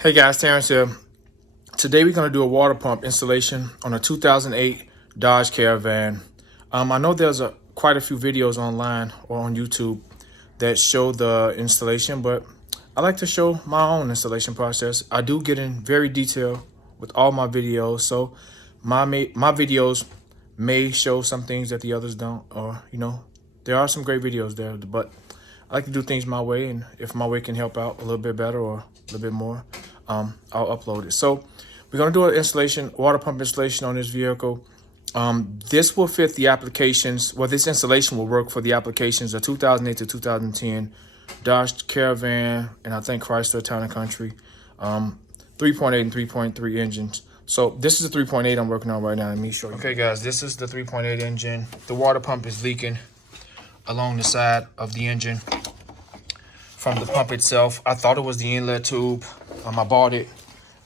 Hey guys, Terrence here. Today we're going to do a water pump installation on a 2008 Dodge Caravan. I know there's quite a few videos online or on YouTube that show the installation, but I like to show my own installation process. I do get in very detail with all my videos, so my videos may show some things that the others don't, or there are some great videos there, but I like to do things my way, and if my way can help out a little bit better or a little bit more, I'll upload it. So we're gonna do an installation, water pump installation on this vehicle. This will fit the applications. Well, this installation will work for the applications of 2008 to 2010 Dodge Caravan, and I think Chrysler Town and Country, 3.8 and 3.3 engines. So this is the 3.8 I'm working on right now. Let me show you. Okay, guys, this is the 3.8 engine. The water pump is leaking along the side of the engine from the pump itself. I thought it was the inlet tube. I bought it,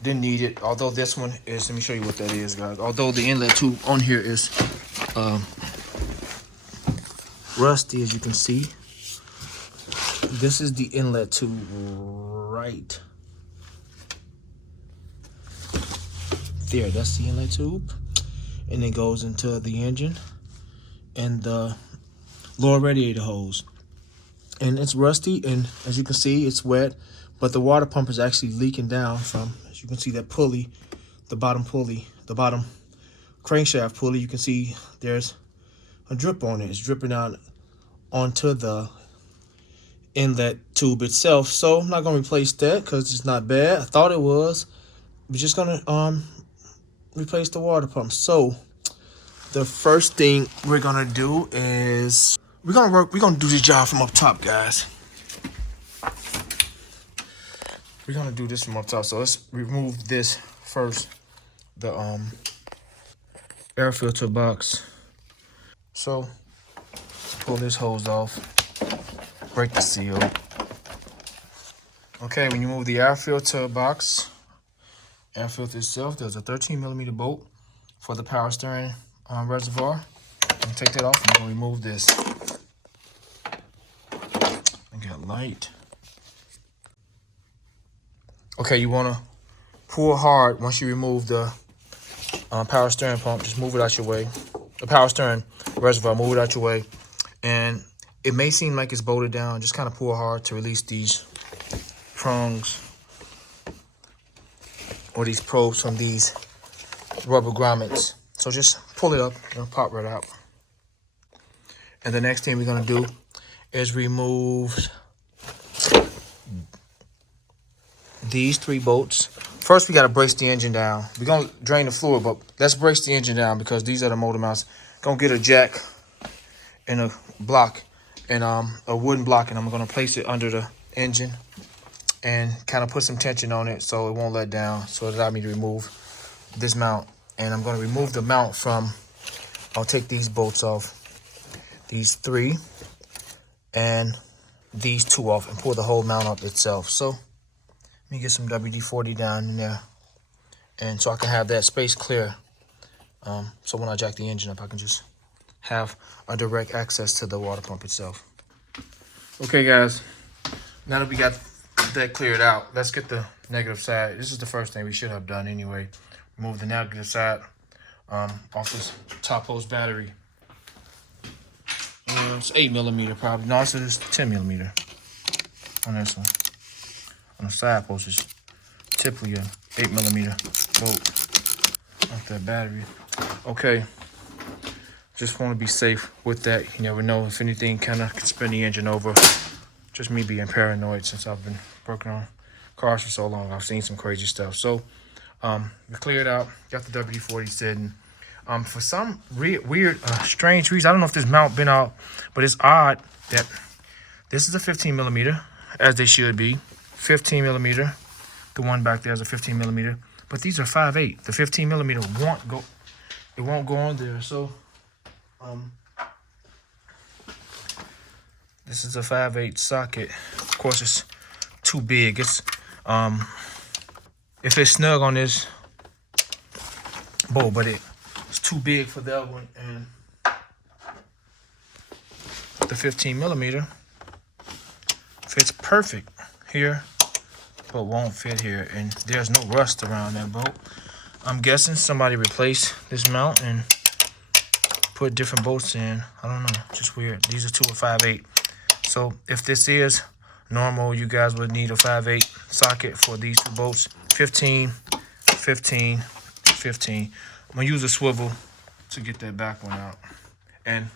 didn't need it. Although this one is, let me show you what that is, guys. Although the inlet tube on here is rusty, as you can see. This is the inlet tube right there. That's the inlet tube, and it goes into the engine and the lower radiator hose. And it's rusty, and as you can see, it's wet, but the water pump is actually leaking down from, as you can see, that pulley, the bottom crankshaft pulley. You can see there's a drip on it. It's dripping out onto the inlet tube itself. So I'm not gonna replace that because it's not bad. I thought it was. We're just gonna replace the water pump. So the first thing we're gonna do is we're gonna do this job from up top, guys. We're gonna do this from up top. So let's remove this first, the air filter box. So pull this hose off, break the seal. Okay, when you move the air filter box, air filter itself, there's a 13mm bolt for the power steering reservoir. I'm gonna take that off and I'm gonna remove this. I got light. Okay, you wanna pull hard once you remove the power steering pump. Just move it out your way. The power steering reservoir, move it out your way. And it may seem like it's bolted down. Just kind of pull hard to release these prongs or these probes from these rubber grommets. So just pull it up, it'll pop right out. And the next thing we're gonna do is remove these 3 bolts. First, we gotta brace the engine down. We're gonna drain the fluid, but let's brace the engine down because these are the motor mounts. Gonna get a jack and a block and a wooden block, and I'm gonna place it under the engine and kind of put some tension on it so it won't let down. So it allowed me to remove this mount, and I'm gonna remove the mount from. I'll take these bolts off, these 3, and these 2 off, and pull the whole mount up itself. So let me get some WD-40 down in there, and so I can have that space clear. So when I jack the engine up, I can just have a direct access to the water pump itself. Okay, guys, now that we got that cleared out, let's get the negative side. This is the first thing we should have done anyway. Remove the negative side off this top post battery. It's 8mm probably. No, it's 10mm on this one. On the side post is typically a 8mm bolt off that battery. Okay, just want to be safe with that. You never know if anything kind of can spin the engine over. Just me being paranoid since I've been working on cars for so long. I've seen some crazy stuff. So we cleared out, got the WD-40 sitting. For some weird, strange reason, I don't know if this mount been out, but it's odd that this is a 15mm, as they should be. 15mm. The one back there is a 15mm, but these are 5/8. The 15mm won't go. It won't go on there. So, this is a 5/8 socket. Of course, it's too big. It's if it's snug on this bolt, but it's too big for that one, and the 15mm fits perfect here boat won't fit here, and there's no rust around that boat. I'm guessing somebody replaced this mount and put different bolts in. I don't know, just weird. These are 2 or 5/8. So if this is normal, you guys would need a 5/8 socket for these 2 bolts. 15, 15, 15. I'm gonna use a swivel to get that back one out. And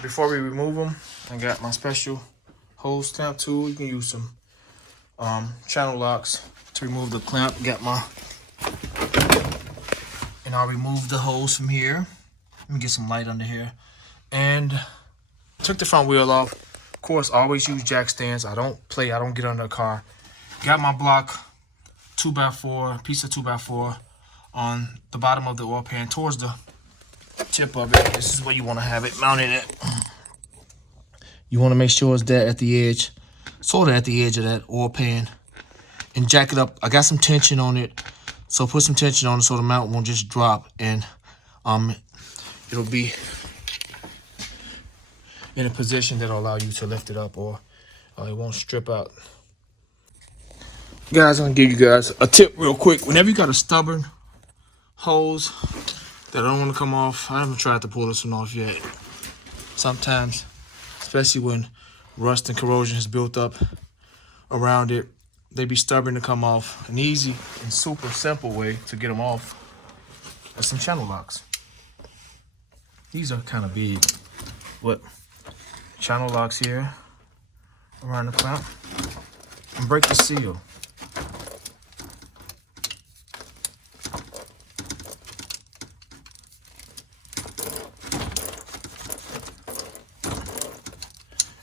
before we remove them, I got my special hose clamp tool. You can use some channel locks to remove the clamp. Got my, and I'll remove the hose from here. Let me get some light under here. And took the front wheel off. Of course, always use jack stands. I don't get under a car. Got my block 2x4, piece of 2x4 on the bottom of the oil pan towards the tip of it. This is where you want to have it mounted at. You want to make sure it's dead at the edge, sort of at the edge of that oil pan, and jack it up. I got some tension on it, so put some tension on it so the mount won't just drop, and it'll be in a position that'll allow you to lift it up, or it won't strip out. Guys, I'm gonna give you guys a tip real quick. Whenever you got a stubborn hose that don't want to come off, I haven't tried to pull this one off yet. Sometimes, especially when rust and corrosion has built up around it, they be stubborn to come off. An easy and super simple way to get them off is some channel locks. These are kind of big. What? Channel locks here around the clamp, and break the seal.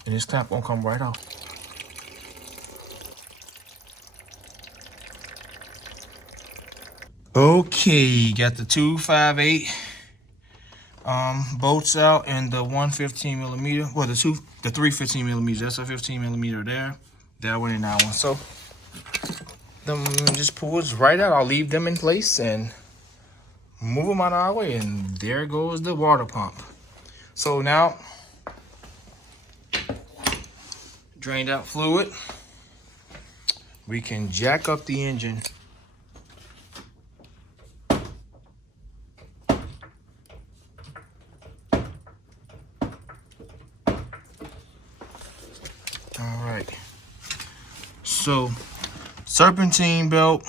And this clamp won't come right off. Okay, got the 2 5/8 bolts out, and the 1 15mm. Well, the 3 15mm. That's a 15mm there. That one and that one. So them just pulls right out. I'll leave them in place and move them out of our way, and there goes the water pump. So now, drained out fluid, we can jack up the engine. All right, so serpentine belt.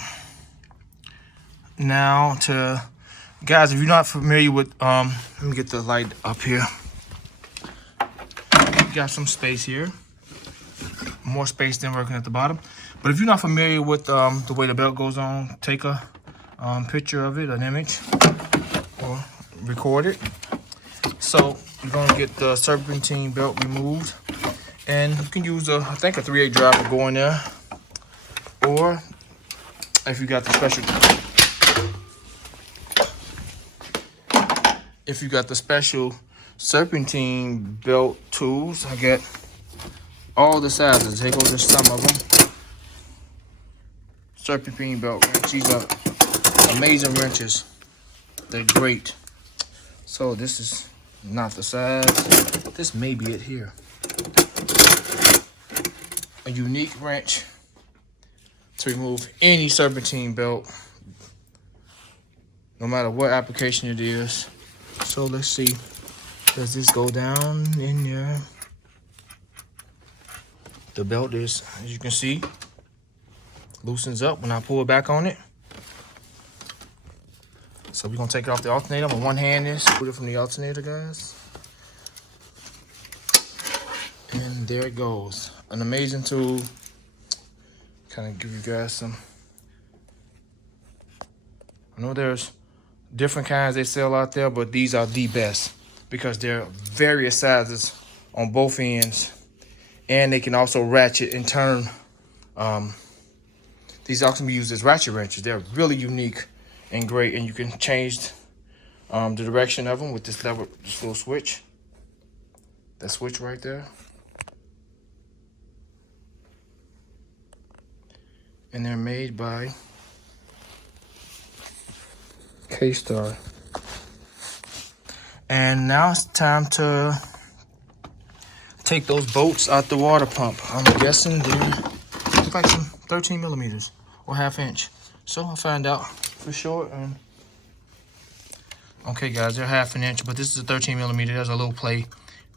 Now to guys, if you're not familiar with let me get the light up here. Got some space here, more space than working at the bottom. But if you're not familiar with the way the belt goes on, take a picture of it, an image, or record it. So you're gonna get the serpentine belt removed, and you can use I think a 3/8 drive to go in there, or if you got the special serpentine belt tools, I get all the sizes. Here goes just some of them. Serpentine belt wrench. These are amazing wrenches. They're great. So this is not the size. This may be it here. A unique wrench to remove any serpentine belt, no matter what application it is. So let's see. Does this go down in there? The belt is, as you can see, loosens up when I pull it back on it. So we're gonna take it off the alternator. I'm gonna one hand this, put it from the alternator, guys. And there it goes. An amazing tool. Kind of give you guys some. I know there's different kinds they sell out there, but these are the best because they're various sizes on both ends, and they can also ratchet and turn. These also can be used as ratchet wrenches. They're really unique and great, and you can change the direction of them with this lever, this little switch. That switch right there. And they're made by K-Star. And now it's time to take those bolts out the water pump. I'm guessing they're look like some 13 millimeters or 1/2 inch. So I'll find out for sure. Okay, guys, they're 1/2 inch, but this is a 13 millimeter. There's a little play,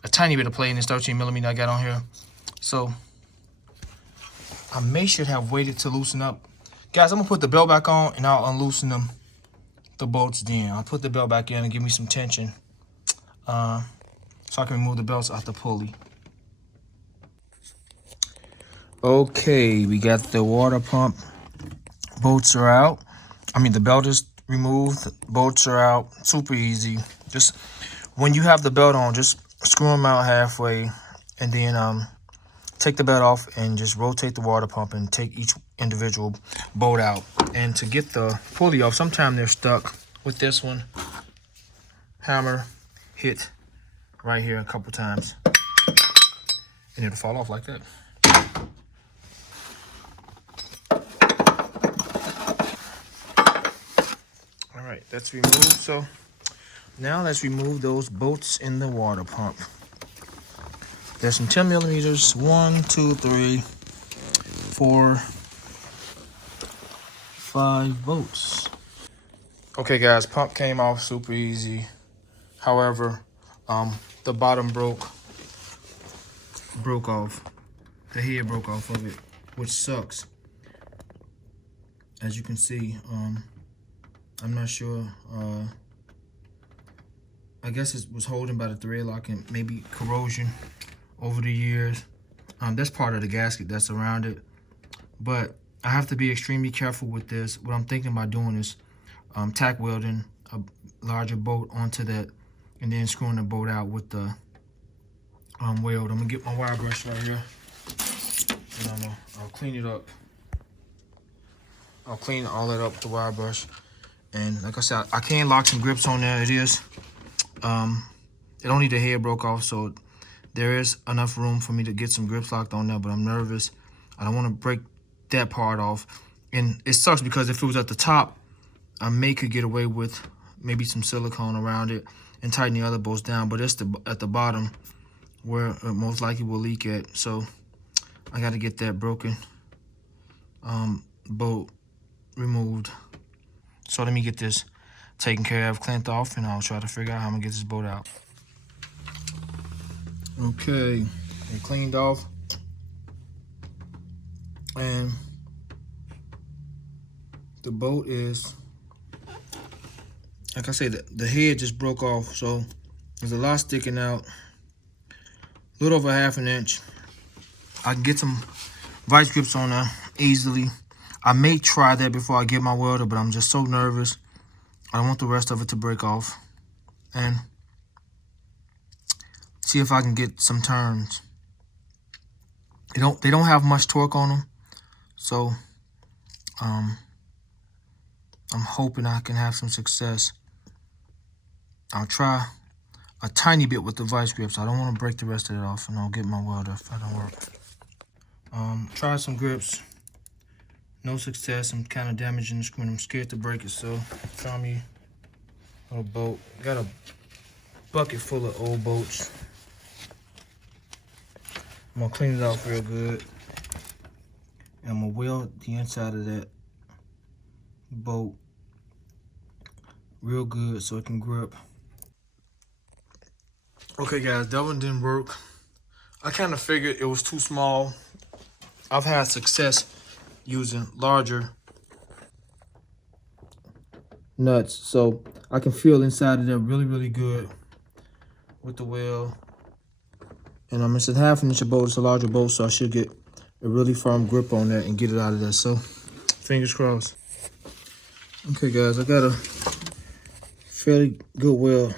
a tiny bit of play in this 13 millimeter I got on here. So I should have waited to loosen up. Guys, I'm gonna put the belt back on and I'll unloosen the bolts then. I'll put the belt back in and give me some tension so I can remove the belts out the pulley. Okay, we got the water pump. Bolts are out. I mean, the belt is removed. Bolts are out. Super easy. Just when you have the belt on, just screw them out halfway and then take the belt off and just rotate the water pump and take each individual bolt out. And to get the pulley off, sometimes they're stuck. With this one, hammer, hit right here a couple times and it'll fall off like that. All right, that's removed. So now let's remove those bolts in the water pump. There's some 10 millimeters. 1, 2, 3, 4, 5 bolts. Okay, guys, pump came off super easy. However, the bottom broke off. The head broke off of it, which sucks. As you can see, I'm not sure. I guess it was holding by the thread lock and maybe corrosion over the years. That's part of the gasket that's around it. But I have to be extremely careful with this. What I'm thinking about doing is tack welding a larger bolt onto that and then screwing the bolt out with the weld. I'm gonna get my wire brush right here and I'll clean it up. I'll clean all that up with the wire brush. And like I said, I can lock some grips on there. It only the head broke off, so there is enough room for me to get some grips locked on there, but I'm nervous. I don't want to break that part off. And it sucks because if it was at the top, I could get away with maybe some silicone around it and tighten the other bolts down, but it's at the bottom where it most likely will leak at. So I got to get that broken bolt removed. So let me get this taken care of, cleaned off, and I'll try to figure out how I'm gonna get this bolt out. Okay, it cleaned off, and the bolt is, like I said, the head just broke off, so there's a lot sticking out, a little over 1/2 inch. I can get some vice grips on there easily. I may try that before I get my welder, but I'm just so nervous. I don't want the rest of it to break off. And see if I can get some turns. They don't have much torque on them, so I'm hoping I can have some success. I'll try a tiny bit with the vice grips. I don't want to break the rest of it off, and I'll get my welder if that don't work. Try some grips. No success. I'm kind of damaging the screw and I'm scared to break it, so try me a bolt. Got a bucket full of old bolts. I'm gonna clean it off real good. And I'm gonna weld the inside of that bolt real good so it can grip. Okay guys, that one didn't work. I kind of figured it was too small. I've had success using larger nuts, so I can feel inside of there really good with the weld. And it's a 1/2 inch bolt. It's a larger bolt, so I should get a really firm grip on that and get it out of there. So fingers crossed. Okay guys, I got a fairly good weld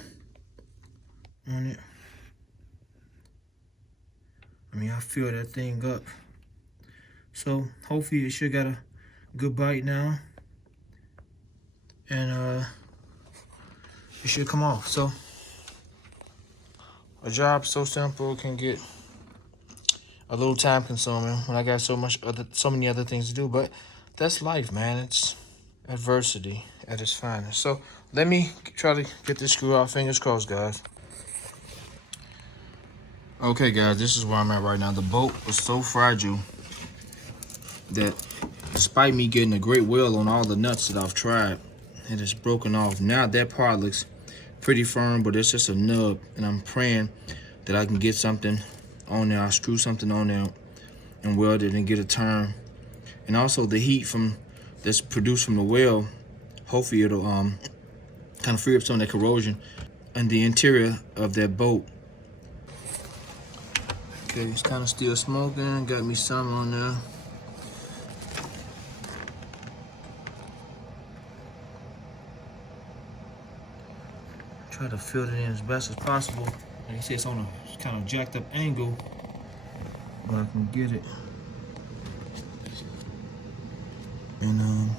on it. I mean, I feel that thing up. So hopefully it should got a good bite now, and it should come off. So a job so simple can get a little time consuming when I got so many other things to do, but that's life, man. It's adversity at its finest. So let me try to get this screw out. Fingers crossed, guys. Okay guys, this is where I'm at right now. The bolt was so fragile that despite me getting a great wheel on all the nuts that I've tried, it is broken off. Now that part looks pretty firm, but it's just a nub, and I'm praying that I can get something on there. I'll screw something on there and weld it and get a turn. And also the heat from that's produced from the wheel, hopefully it'll kind of free up some of that corrosion in the interior of that boat. Okay, it's kind of still smoking. Got me some on there. Try to fill it in as best as possible. Like I say, it's on a kind of jacked up angle, but I can get it. And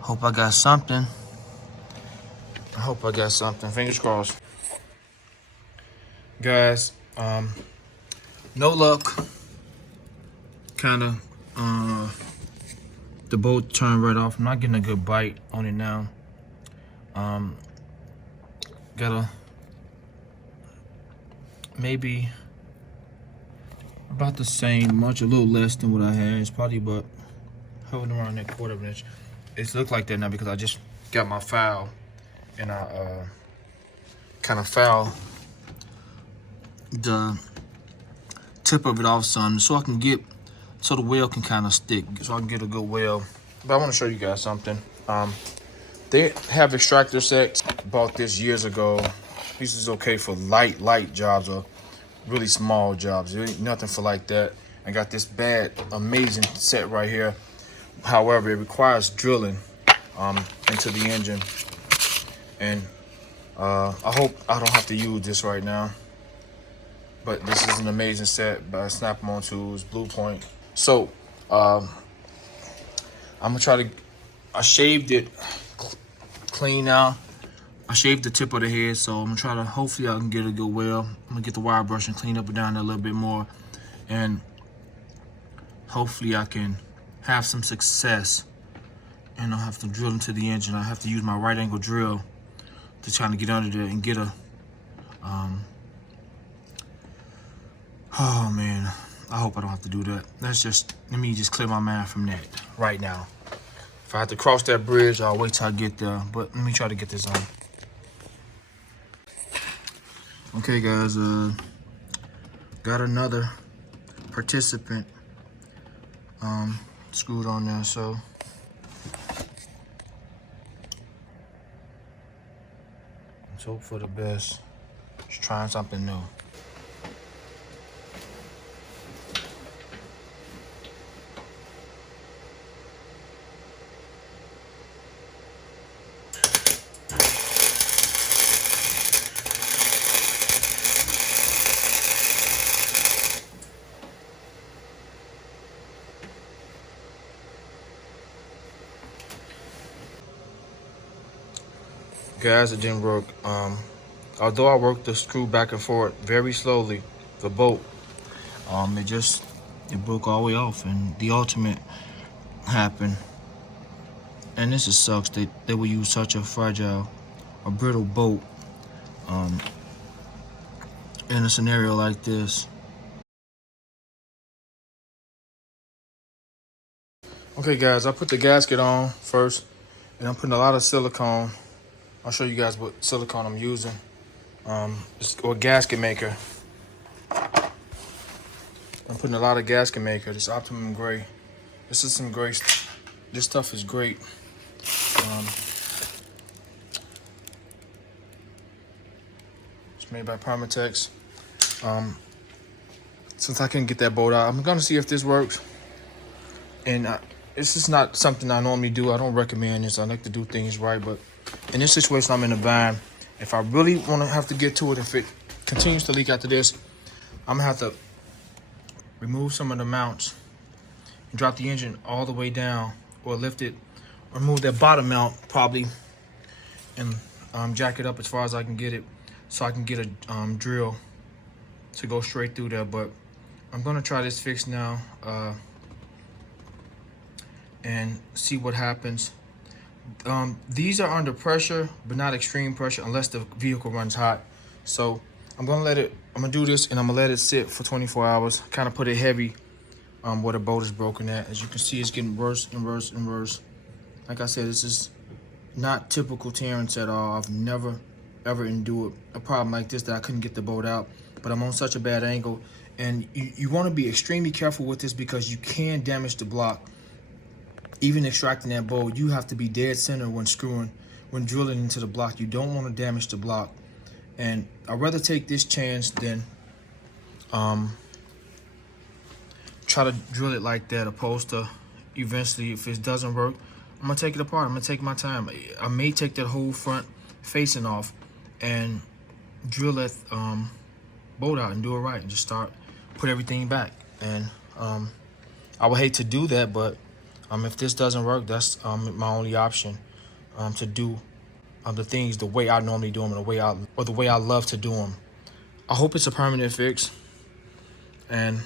hope I got something. I hope I got something. Fingers crossed. Guys, no luck. Kind of, the bolt turned right off. I'm not getting a good bite on it now. Gotta maybe about the same, much a little less than what I had. It's probably about hovering around that quarter of an inch. It's looked like that now because I just got my file and I kind of foul the tip of it off some so I can get, so the wheel can kind of stick, so I can get a good wheel. But I want to show you guys something. They have extractor sets. Bought this years ago. This is okay for light jobs or really small jobs. There ain't nothing for like that. I got this amazing set right here. However, it requires drilling into the engine. And I hope I don't have to use this right now. But this is an amazing set by Snap-on Tools, Blue Point. So I'm gonna try to, I shaved it clean now. I shaved the tip of the head, so I'm gonna try to, hopefully I can get a good wheel. I'm gonna get the wire brush and clean up and down there a little bit more. And hopefully I can have some success and I'll have to drill into the engine. I have to use my right angle drill to try to get under there and get a, oh man, I hope I don't have to do that. Let me just clear my mind from that right now. If I have to cross that bridge, I'll wait till I get there, but let me try to get this on. Okay guys, got another participant screwed on there, so let's hope for the best. Just trying something new. Guys, it didn't work. Although I worked the screw back and forth very slowly, the bolt, it broke all the way off, and the ultimate happened. And this just sucks that they would use such a fragile, a brittle bolt in a scenario like this. Okay guys, I put the gasket on first, and I'm putting a lot of silicone. I'll show you guys what silicone I'm using. It's a gasket maker. I'm putting a lot of gasket maker. This Optimum Gray. This is some great. This stuff is great. It's made by Permatex. Since I couldn't get that bolt out, I'm gonna see if this works. And this is not something I normally do. I don't recommend this. I like to do things right, but in this situation, I'm in a bind. If I really want to have to get to it, if it continues to leak after this, I'm gonna have to remove some of the mounts and drop the engine all the way down, or lift it, or remove that bottom mount probably, and jack it up as far as I can get it, so I can get a drill to go straight through there. But I'm gonna try this fix now and see what happens. These are under pressure, but not extreme pressure unless the vehicle runs hot. So I'm gonna do this and I'm gonna let it sit for 24 hours. Kind of put it heavy where the bolt is broken at. As you can see, it's getting worse and worse and worse. Like I said, this is not typical tearance at all. I've never ever endured a problem like this that I couldn't get the bolt out, but I'm on such a bad angle. And you want to be extremely careful with this because you can damage the block. Even extracting that bolt, you have to be dead center when drilling into the block. You don't want to damage the block. And I'd rather take this chance than try to drill it like that, opposed to eventually, if it doesn't work, I'm gonna take it apart. I'm gonna take my time. I may take that whole front facing off and drill that bolt out and do it right and just put everything back. And I would hate to do that, but if this doesn't work, that's my only option to do the things the way I normally do them, and the way I love to do them. I hope it's a permanent fix, and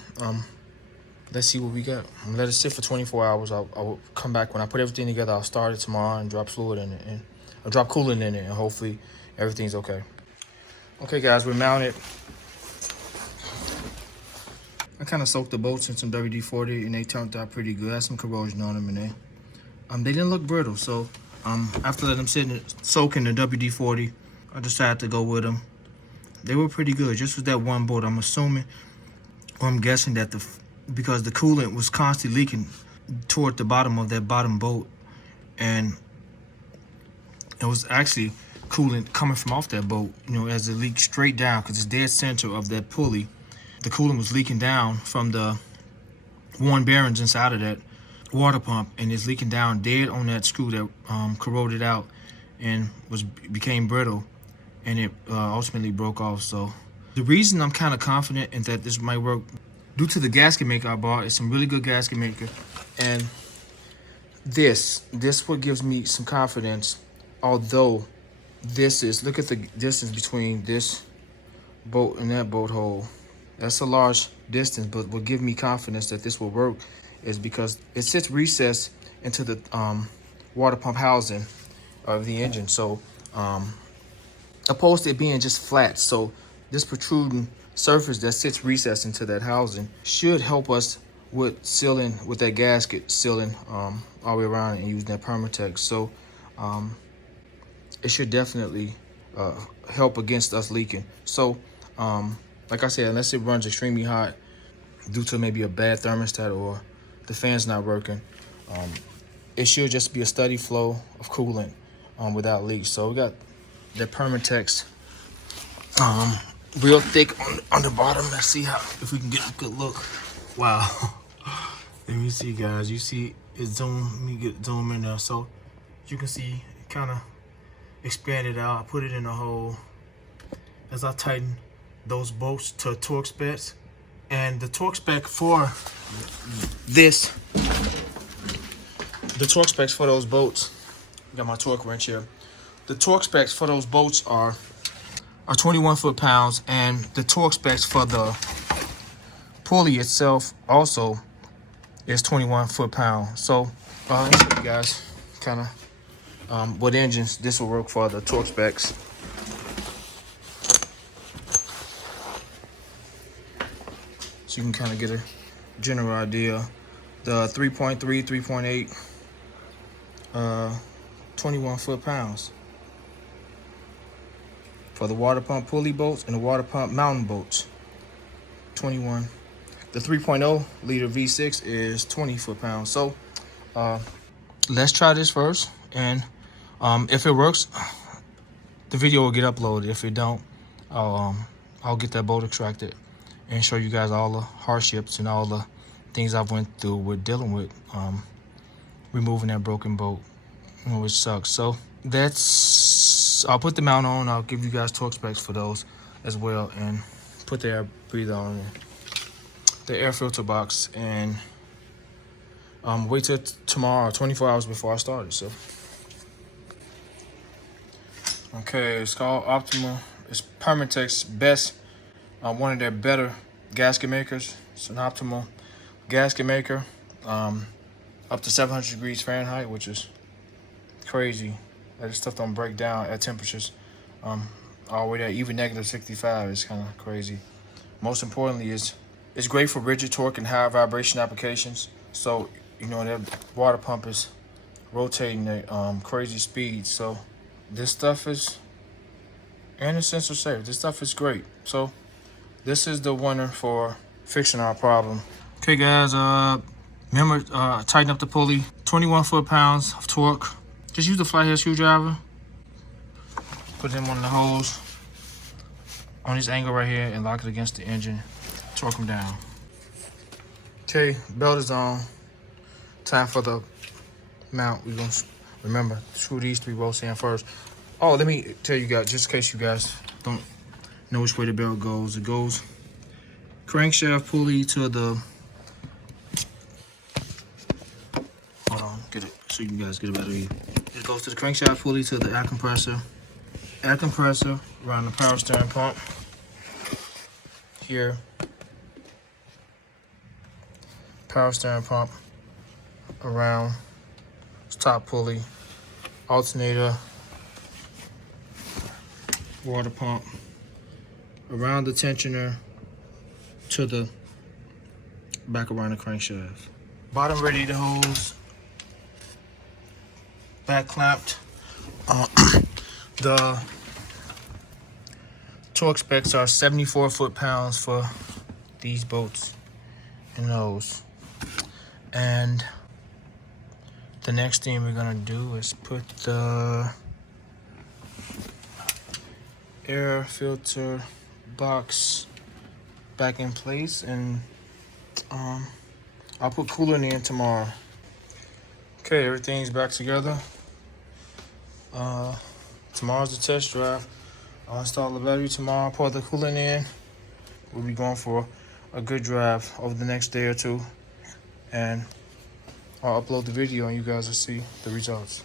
let's see what we got. I'm gonna let it sit for 24 hours. I will come back when I put everything together. I'll start it tomorrow and drop fluid in it, and I'll drop coolant in it, and hopefully everything's okay. Okay, guys, we're mounted. I kind of soaked the bolts in some WD-40, and they turned out pretty good. I had some corrosion on them, and they didn't look brittle. So after letting them soak in the WD-40, I decided to go with them. They were pretty good. Just with that one bolt, I'm assuming, or I'm guessing that because the coolant was constantly leaking toward the bottom of that bottom bolt, and it was actually coolant coming from off that bolt, as it leaked straight down, because it's dead center of that pulley. The coolant was leaking down from the worn bearings inside of that water pump, and it's leaking down dead on that screw that corroded out and became brittle, and it ultimately broke off. So the reason I'm kind of confident in that this might work, due to the gasket maker I bought. It's some really good gasket maker, and this what gives me some confidence. Although look at the distance between this bolt and that bolt hole. That's a large distance, but what gives me confidence that this will work is because it sits recessed into the water pump housing of the engine. So opposed to it being just flat, so this protruding surface that sits recessed into that housing should help us with sealing, with that gasket sealing all the way around and using that Permatex. So it should definitely help against us leaking. So like I said, unless it runs extremely hot due to maybe a bad thermostat or the fan's not working, it should just be a steady flow of coolant without leaks. So we got that Permatex real thick on the bottom. Let's see if we can get a good look. Wow. Let me see, guys. You see it zoom. Let me zoom in there. So you can see it kind of expanded out. I put it in a hole as I tighten those bolts to torque specs. And the torque spec for this, the torque specs for those bolts, got my torque wrench here. The torque specs for those bolts are 21 foot-pounds, and the torque specs for the pulley itself also is 21 foot-pounds. So let's show you guys kind of what engines this will work for, the torque specs. So you can kind of get a general idea. The 3.3, 3.8, 21 foot-pounds for the water pump pulley bolts and the water pump mountain bolts. 21. The 3.0 liter V6 is 20 foot-pounds. So let's try this first, and if it works, the video will get uploaded. If it don't, I'll get that bolt extracted and show you guys all the hardships and all the things I've went through with dealing with removing that broken bolt, which sucks. So I'll put the mount on. I'll give you guys torque specs for those as well, and put the air breather on the air filter box, and wait till tomorrow, 24 hours before I start it. So okay, it's called Optimal. It's Permatex Best, one of their better gasket makers. It's an Optimal gasket maker, up to 700 degrees Fahrenheit, which is crazy. That stuff don't break down at temperatures all the way there, even negative 65 is kind of crazy. Most importantly is it's great for rigid torque and high vibration applications. So, you know, that water pump is rotating at crazy speeds. So this stuff is, and it's sensor safe. This stuff is great. So this is the winner for fixing our problem. Okay guys, remember, tighten up the pulley, 21 foot-pounds of torque. Just use the flathead screwdriver. Put it in one of the holes on this angle right here and lock it against the engine. Torque them down. Okay, belt is on. Time for the mount. We're gonna, remember, screw these 3 bolts in first. Oh, let me tell you guys, just in case you guys don't know which way the belt goes. It goes crankshaft pulley to the, hold on, get it so you guys get a better view. It goes to the crankshaft pulley to the air compressor around the power steering pump here, power steering pump around top pulley, alternator, water pump, around the tensioner to the back around the crankshaft. Bottom radiator hose, back clamped. The torque specs are 74 foot-pounds for these bolts and those. And the next thing we're gonna do is put the air filter box back in place, and I'll put coolant in tomorrow. Okay, everything's back together. Tomorrow's the test drive. I'll install the battery tomorrow, pour the coolant in. We'll be going for a good drive over the next day or two, and I'll upload the video and you guys will see the results.